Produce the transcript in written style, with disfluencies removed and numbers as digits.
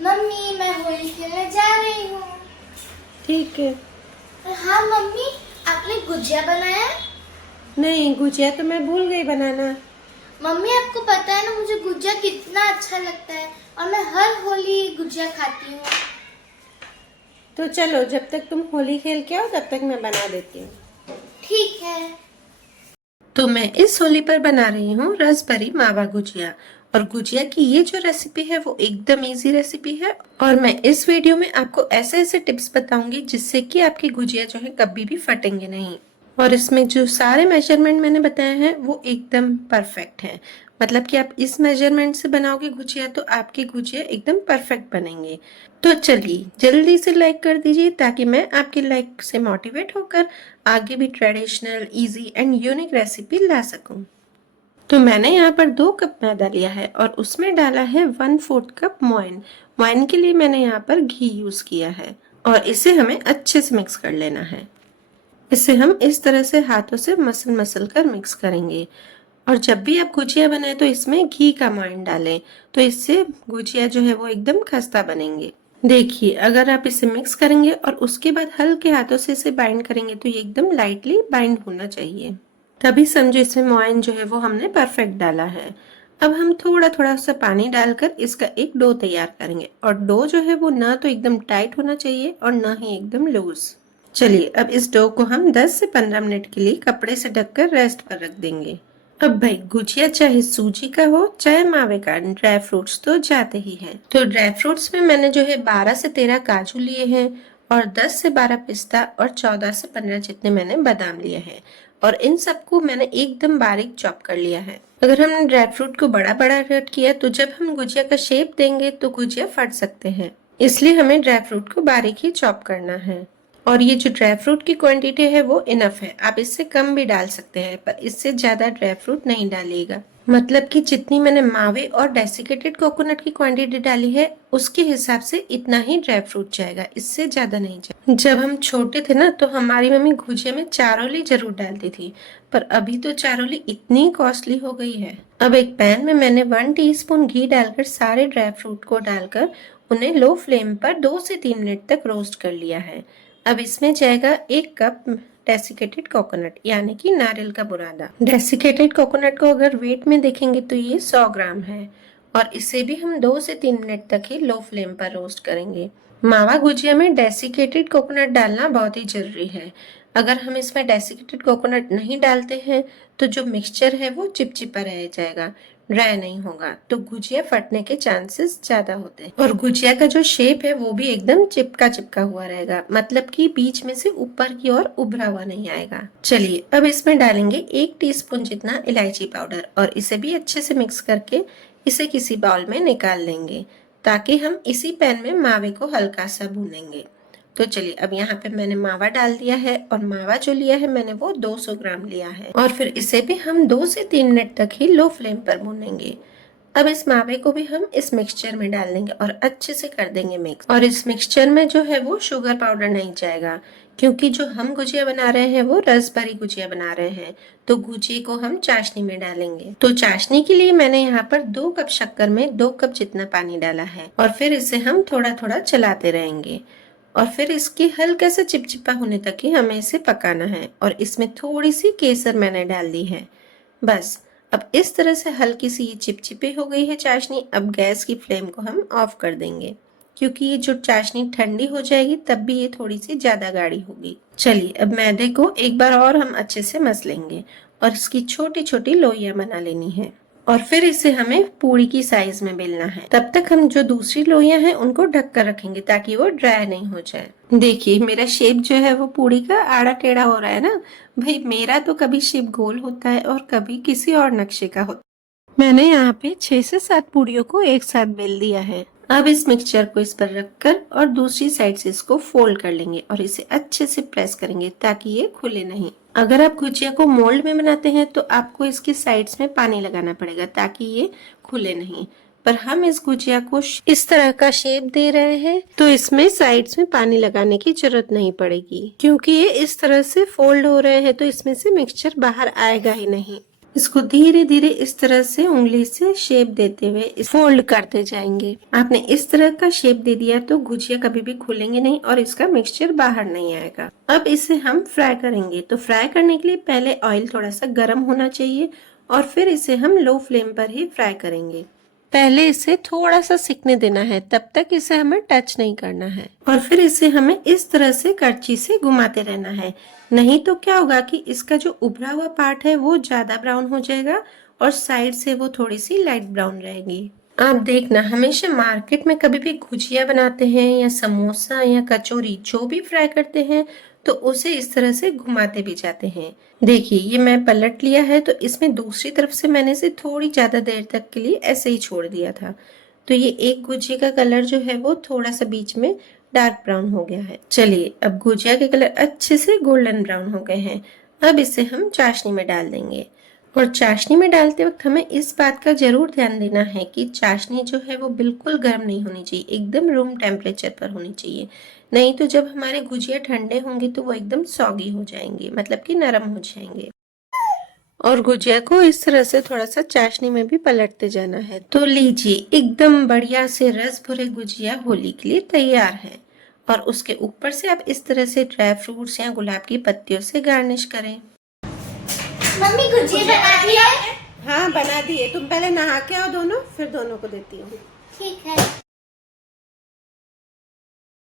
Mummy मैं होली खेलने जा रही हूँ। ठीक है। हाँ मम्मी, आपने गुजिया बनाया है? नहीं, गुजिया तो मैं भूल गई बनाना। मम्मी आपको पता है ना मुझे गुजिया कितना अच्छा लगता है और मैं हर होली गुजिया खाती हूँ। तो चलो, जब तक तुम होली खेल के आओ तब तक मैं बना देती हूँ। ठीक है। तो मैं इस होली पर बना रही हूँ रसभरी मावा गुजिया। और गुजिया की ये जो रेसिपी है वो एकदम इजी रेसिपी है। और मैं इस वीडियो में आपको ऐसे ऐसे टिप्स बताऊंगी जिससे कि आपकी गुजिया जो है कभी भी फटेंगे नहीं। और इसमें जो सारे मेजरमेंट मैंने बताए हैं वो एकदम परफेक्ट हैं। मतलब कि आप इस मेजरमेंट से बनाओगे गुजिया तो आपकी गुजिया एकदम परफेक्ट बनेंगे। तो चलिए जल्दी से लाइक कर दीजिए ताकि मैं आपके लाइक से मोटिवेट होकर आगे भी traditional, easy and unique recipe ला सकूं। तो मैंने यहाँ पर 2 कप मैदा लिया है और उसमें डाला है 1/4 कप मोइन। मोइन के लिए मैंने यहाँ पर घी यूज किया है और इसे हमें अच्छे से मिक्स कर लेना है। इसे हम इस तरह से हाथों से मसल मसल कर मिक्स करेंगे। और जब भी आप गुजिया बनाए तो इसमें घी का मोइन डालें, तो इससे गुजिया जो है वो एकदम खस्ता बनेंगे। देखिए, अगर आप इसे मिक्स करेंगे और उसके बाद हल्के हाथों से इसे बाइंड करेंगे तो ये एकदम लाइटली बाइंड होना चाहिए। तभी समझो इसमें मोइन जो है वो हमने परफेक्ट डाला है। अब हम थोड़ा थोड़ा सा पानी डालकर इसका एक डो तैयार करेंगे। और डो जो है वो ना तो एकदम टाइट होना चाहिए और ना ही एकदम लूज। चलिए, अब इस डो को हम 10 से 15 मिनट के लिए कपड़े से ढककर रेस्ट पर रख देंगे। अब भाई, गुजिया चाहे सूजी का हो चाहे मावे का, ड्राई फ्रूट्स तो जाते ही हैं। तो ड्राई फ्रूट्स में मैंने जो है 12 से 13 काजू लिए हैं और 10 से 12 पिस्ता और 14 से 15 जितने मैंने बादाम लिए हैं। और इन सबको मैंने एकदम बारीक चॉप कर लिया है। अगर हमने ड्राई फ्रूट को बड़ा बड़ा कट किया तो जब हम गुजिया का शेप देंगे तो गुजिया फट सकते हैं, इसलिए हमें ड्राई फ्रूट को बारीक ही चॉप करना है। और ये जो ड्राई फ्रूट की क्वांटिटी है वो इनफ है, आप इससे कम भी डाल सकते हैं पर इससे ज्यादा ड्राई फ्रूट नहीं डालिएगा। मतलब कि जितनी मैंने मावे और डेसिकेटेड कोकोनट की क्वांटिटी डाली है उसके हिसाब से इतना ही ड्राई फ्रूट जाएगा, इससे ज्यादा नहीं जाएगा। जब हम छोटे थे ना तो हमारी मम्मी गुजिया में चारोली जरूर डालती थी, पर अभी तो चारोली इतनी कॉस्टली हो गई है। अब एक पैन में मैंने 1 टीस्पून घी डालकर सारे ड्राई फ्रूट को डालकर उन्हें लो फ्लेम पर 2 से 3 मिनट तक रोस्ट कर लिया है। अब इसमें जाएगा 1 कप डेसिकेटेड कोकोनट यानी कि नारियल का बुरादा। डेसिकेटेड कोकोनट को अगर वेट में देखेंगे तो ये 100 ग्राम है। और इसे भी हम 2 से 3 मिनट तक ही लो फ्लेम पर रोस्ट करेंगे। मावा गुजिया में डेसिकेटेड कोकोनट डालना बहुत ही जरूरी है। अगर हम इसमें डेसिकेटेड कोकोनट नहीं डालते हैं तो जो मिक्सचर है वो चिपचिपा रह जाएगा, ड्राई नहीं होगा, तो गुजिया फटने के चांसेस ज्यादा होते हैं। और गुजिया का जो शेप है वो भी एकदम चिपका चिपका हुआ रहेगा, मतलब कि बीच में से ऊपर की ओर उभरा हुआ नहीं आएगा। चलिए, अब इसमें डालेंगे 1 टीस्पून जितना इलायची पाउडर और इसे भी अच्छे से मिक्स करके इसे किसी बाउल में निकाल लेंगे ताकि हम इसी पैन में मावे को हल्का सा भूनेंगे। तो चलिए, अब यहाँ पे मैंने मावा डाल दिया है और मावा जो लिया है मैंने वो 200 ग्राम लिया है और फिर इसे भी हम 2 से 3 मिनट तक ही लो फ्लेम पर भूनेंगे। अब इस मावे को भी हम इस मिक्सचर में डाल देंगे और अच्छे से कर देंगे मिक्स। और इस मिक्सचर में जो है वो शुगर पाउडर नहीं जाएगा, क्योंकि जो हम गुजिया बना रहे हैं वो रसभरी गुजिया बना रहे हैं, तो गुजिया को हम चाशनी में डालेंगे। तो चाशनी के लिए मैंने यहाँ पर 2 कप शक्कर में 2 कप जितना पानी डाला है और फिर इसे हम थोड़ा थोड़ा चलाते रहेंगे और फिर इसकी हल्का सा चिपचिपा होने तक ही हमें इसे पकाना है। और इसमें थोड़ी सी केसर मैंने डाल दी है। बस, अब इस तरह से हल्की सी ये चिपचिपी हो गई है चाशनी। अब गैस की फ्लेम को हम ऑफ कर देंगे, क्योंकि ये जो चाशनी ठंडी हो जाएगी तब भी ये थोड़ी सी ज्यादा गाढ़ी होगी। चलिए, अब मैदे को एक बार और हम अच्छे से मस लेंगे और इसकी छोटी छोटी लोइयां बना लेनी है और फिर इसे हमें पूरी की साइज में बेलना है। तब तक हम जो दूसरी लोइयां हैं उनको ढक कर रखेंगे ताकि वो ड्राई नहीं हो जाए। देखिए, मेरा शेप जो है वो पूरी का आड़ा टेढ़ा हो रहा है ना। भाई, मेरा तो कभी शेप गोल होता है और कभी किसी और नक्शे का होता है। मैंने यहाँ पे 6 से 7 पूड़ियों को एक साथ बेल दिया है। अब इस मिक्सचर को इस पर रखकर और दूसरी साइड से इसको फोल्ड कर लेंगे और इसे अच्छे से प्रेस करेंगे ताकि ये खुले नहीं। अगर आप गुजिया को मोल्ड में बनाते हैं तो आपको इसकी साइड्स में पानी लगाना पड़ेगा ताकि ये खुले नहीं, पर हम इस गुजिया को इस तरह का शेप दे रहे हैं तो इसमें साइड्स में पानी लगाने की जरूरत नहीं पड़ेगी, क्योंकि ये इस तरह से फोल्ड हो रहे हैं तो इसमें से मिक्सचर बाहर आएगा ही नहीं। इसको धीरे धीरे इस तरह से उंगली से शेप देते हुए फोल्ड करते जाएंगे। आपने इस तरह का शेप दे दिया तो गुजिया कभी भी खुलेंगे नहीं और इसका मिक्सचर बाहर नहीं आएगा। अब इसे हम फ्राई करेंगे। तो फ्राई करने के लिए पहले ऑयल थोड़ा सा गर्म होना चाहिए और फिर इसे हम लो फ्लेम पर ही फ्राई करेंगे। पहले इसे थोड़ा सा सिकने देना है, तब तक इसे हमें टच नहीं करना है और फिर इसे हमें इस तरह से करछी से घुमाते रहना है। नहीं तो क्या होगा कि इसका जो उभरा हुआ पार्ट है वो ज्यादा ब्राउन हो जाएगा और साइड से वो थोड़ी सी लाइट ब्राउन रहेगी। आप देखना, हमेशा मार्केट में कभी भी गुजिया बनाते हैं या समोसा या कचौरी जो भी फ्राई करते हैं तो उसे इस तरह से घुमाते भी जाते हैं। देखिए ये मैं पलट लिया है तो इसमें दूसरी तरफ से मैंने इसे थोड़ी ज्यादा देर तक के लिए ऐसे ही छोड़ दिया था। तो ये एक गुजिया का कलर जो है वो थोड़ा सा बीच में डार्क ब्राउन हो गया है। चलिए अब गुजिया के कलर अच्छे से गोल्डन ब्राउन हो गए हैं। अब इसे हम चाशनी में डाल देंगे और चाशनी में डालते वक्त हमें इस बात का जरूर ध्यान देना है कि चाशनी जो है वो बिल्कुल गर्म नहीं होनी चाहिए, एकदम रूम टेम्परेचर पर होनी चाहिए। नहीं तो जब हमारे गुजिया ठंडे होंगे तो वो एकदम सॉगी हो जाएंगे, मतलब कि नरम हो जाएंगे। और गुजिया को इस तरह से थोड़ा सा चाशनी में भी पलटते जाना है। तो लीजिए एकदम बढ़िया से रस भरे गुजिया होली के लिए तैयार है। और उसके ऊपर से आप इस तरह से ड्राई फ्रूट्स या गुलाब की पत्तियों से गार्निश करें। मम्मी गुजिया बना दिया है? हाँ बना दिए। तुम पहले नहा के आओ दोनों, फिर दोनों को देती हूँ। ठीक है।